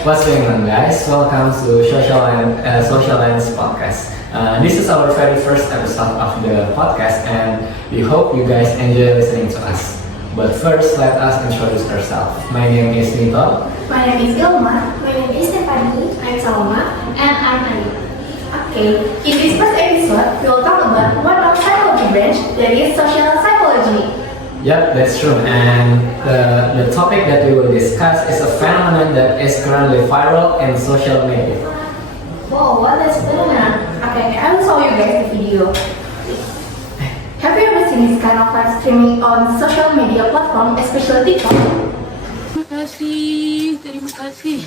What's going on, guys? Welcome to Social Lens Podcast. This is our very first episode of the podcast, and we hope you guys enjoy listening to us. But first, let us introduce ourselves. My name is Nito. My name is Ilma. My name is Stephanie. I'm Salma. And I'm Ani. Okay, in this first episode, we'll talk about one of psychology branch, that is social psychology. Yep, that's true. And the topic that we will discuss is a phenomenon that is currently viral in social media. Wow, what is phenomenon? Okay, I will show you guys the video. Have you ever seen this kind of live streaming on social media platform, especially TikTok? Terima kasih.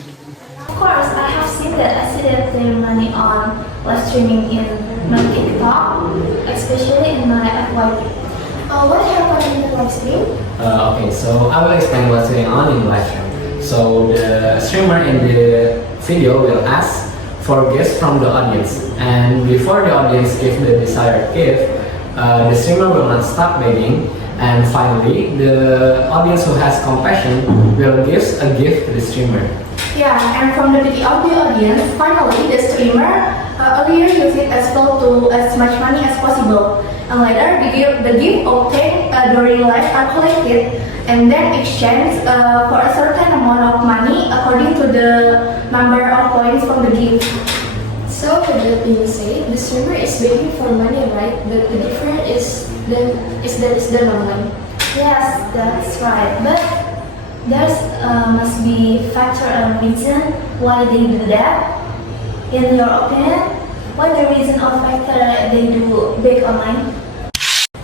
Of course, I have seen that. I see that they money on live streaming in my TikTok, especially in my FYP. What happened in the live stream? Okay, so I will explain what's going on in the live stream. So the streamer in the video will ask for gifts from the audience, and before the audience give the desired gift, the streamer will not stop begging, and finally the audience who has compassion will give a gift to the streamer. Yeah, and from the video of the audience, finally the streamer earlier used it as well to as much money as possible. And later, the gift obtained during live are collected and then exchanged for a certain amount of money according to the number of points from the gift. So with that being said, the streamer is begging for money, right? But the difference is that it's done online. Yes, that's right. But there's must be factor and reason why they do that. In your opinion, what the reason or factor they do beg online?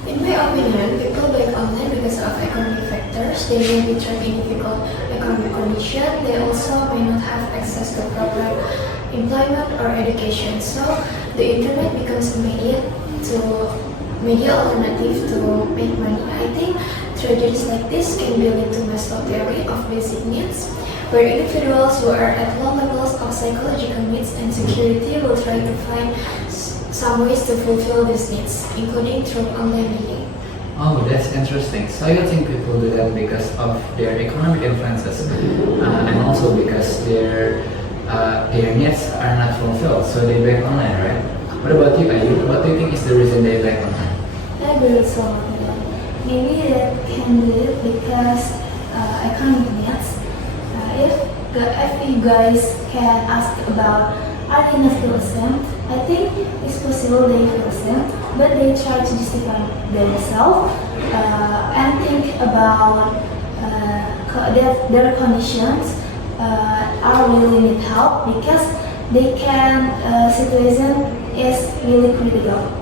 In my opinion, people beg online because of economic factors. They may be trapped in difficult economic conditions. They also may not have access to proper employment or education. So the internet becomes a media alternative to make money. I think tragedies like this can be linked to Maslow theory of basic needs, where individuals who are at low levels of psychological needs and security will try to find some ways to fulfill these needs, including through online media. Oh, that's interesting. So you think people do that because of their economic influences, and also because their needs are not fulfilled, so they beg online, right? What about you, Ayu? What do you think is the reason they beg online? I believe so. Maybe that can be because economic needs. If you guys can ask about are they not feel ashamed, I think it's possible they feel ashamed, but they try to justify themselves and think about their conditions are really need help because they can situation is really critical.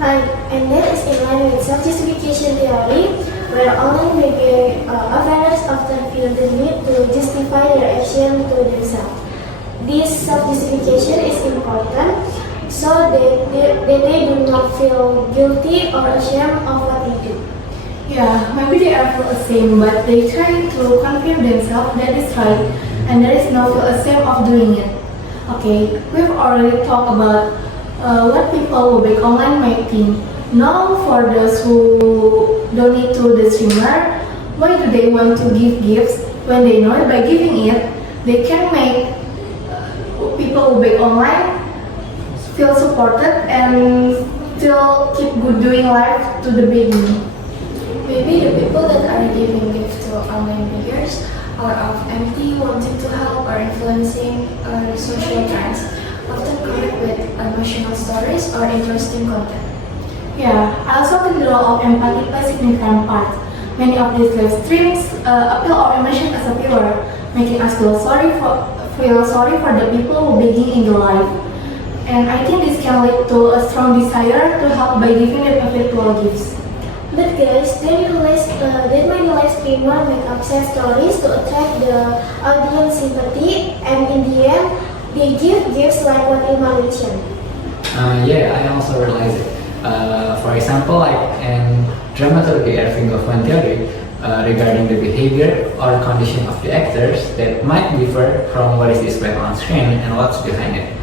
Right, and that is in line with self-justification theory, where online begging offenders often feel the need to justify their action to themselves. This self-justification is important so that they do not feel guilty or ashamed of what they do. Yeah, maybe they are feel ashamed, but they try to confirm themselves that is right, and there is no feel ashamed of doing it. Okay, we've already talked about what people who beg online might think. Now, for those who donate to the streamer, why do they want to give gifts when they know by giving it they can make people who beg online feel supported and still keep good doing life to the beginning? Maybe the people that are giving gifts to online beggars are of empty, wanting to help, or influencing social trends, often connect with emotional stories or interesting content. Yeah, I also think the role of empathy plays a significant part. Many of these live streams appeal our emotion as a viewer, making us feel sorry for the people who begging in the life. And I think this can lead to a strong desire to help by giving them virtual gifts. But guys, then many live streamer make up sad stories to attract the audience sympathy, and in the end, they give gifts like what Ilma mentioned. Yeah, I also realize it. For example, like in dramaturgy Erving Goffman theory, regarding the behavior or condition of the actors that might differ from what is displayed on screen and what's behind it.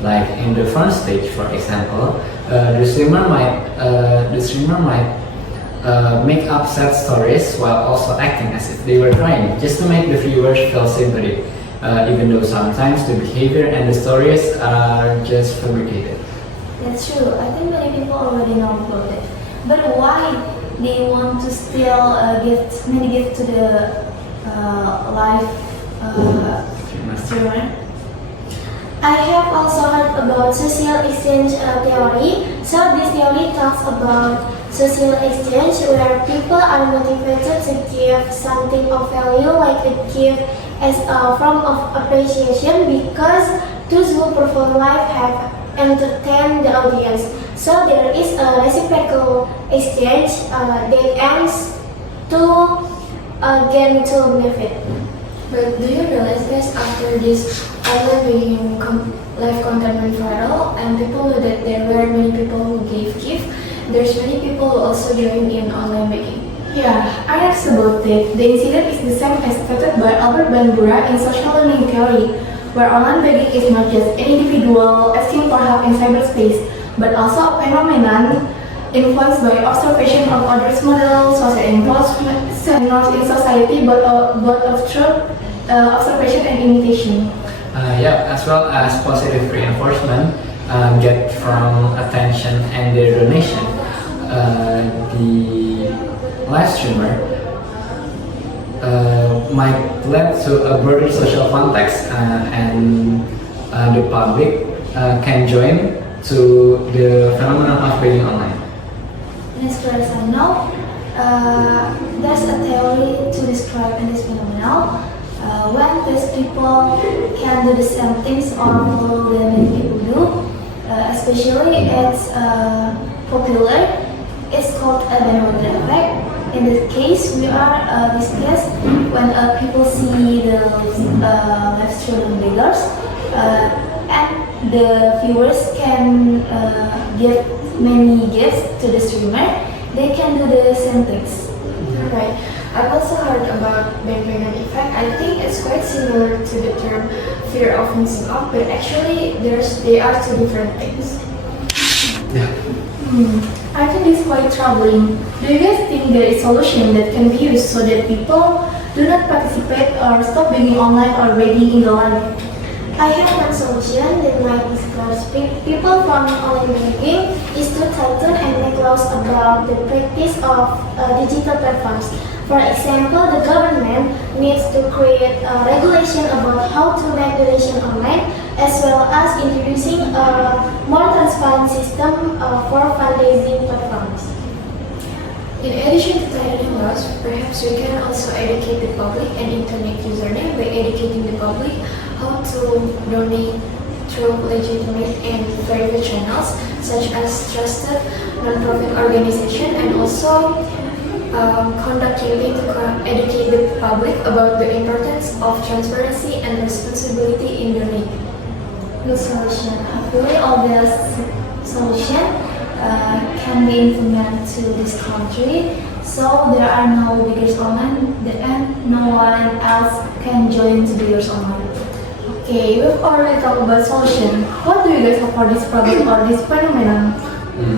Like in the front stage, for example, the streamer might make up sad stories while also acting as if they were crying, just to make the viewers feel sympathy. even though sometimes the behavior and the stories are just fabricated. That's true. I think many people already know about it. But why they want to still give many gifts to the live streamer? I have also heard about social exchange theory. So this theory talks about social exchange where people are motivated to give something of value like a gift as a form of appreciation because those who perform live have entertained the audience. So there is a reciprocal exchange that ends to gain mutual benefit. But do you realize guys, after this online being live content went viral and people know that there were many people who gave gift, there's many people who also joined in online baking. Yeah, I asked about it. The incident is the same as stated by Albert Bandura in social learning theory, where online begging is not just an individual asking for help in cyberspace, but also a phenomenon influenced by observation of others' models, social norms in society, both of truth, observation and imitation. As well as positive reinforcement get from attention and their donation. The live streamer might lead to a broader social context and the public can join to the phenomenon of being online. And as far as I know, there's a theory to describe this phenomenon. When these people can do the same things or follow the many people do, especially it's popular, it's called a bandwagon effect. In this case, we are discussed when people see the live streaming beggars and the viewers can give many gifts to the streamer, they can do the same things. Right. I've also heard about bandwagon effect. I think it's quite similar to the term fear of missing out, but actually they are two different things. Yeah. I think it's quite troubling. Do you guys think there is a solution that can be used so that people do not participate or stop begging online or begging in the live? I have one solution that might discourage people from online banking is to tighten and make laws about the practice of digital platforms. For example, the government needs to create a regulation about how to make donation online, as well as introducing a more transparent system for fundraising platforms. In addition to tightening laws, perhaps we can also educate the public and internet username by educating the public how to donate through legitimate and verified channels such as trusted non-profit organization, and also conduct campaign to educate the public about the importance of transparency and responsibility in donating. Good solution. A very obvious solution can be implemented to this country, so there are no beggars online and no one else can join to beggars online. Okay, we've already talked about solution. What do you guys have for this problem or this phenomenon?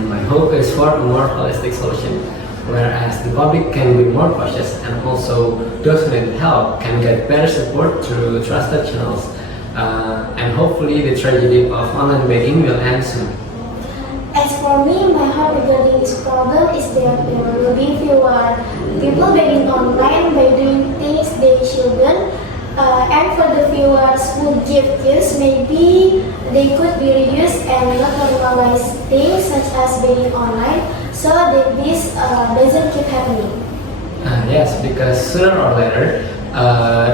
My hope is for a more holistic solution, whereas the public can be more cautious and also those who need help can get better support through trusted channels. And hopefully the tragedy of online begging will end soon. As for me, my hope regarding this problem is that there will be fewer people begging online by doing things they shouldn't. And for the viewers who give gifts, maybe they could be reduced and not normalize things such as begging online, so that this doesn't keep happening. Yes, because sooner or later,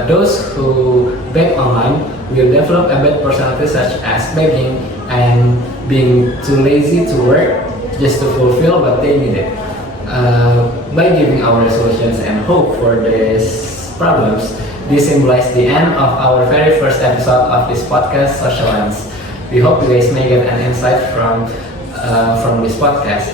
those who beg online will develop a bad personality such as begging and being too lazy to work just to fulfill what they needed. By giving our solutions and hope for these problems, this symbolizes the end of our very first episode of this podcast, Social Lens. We hope you guys may get an insight from this podcast.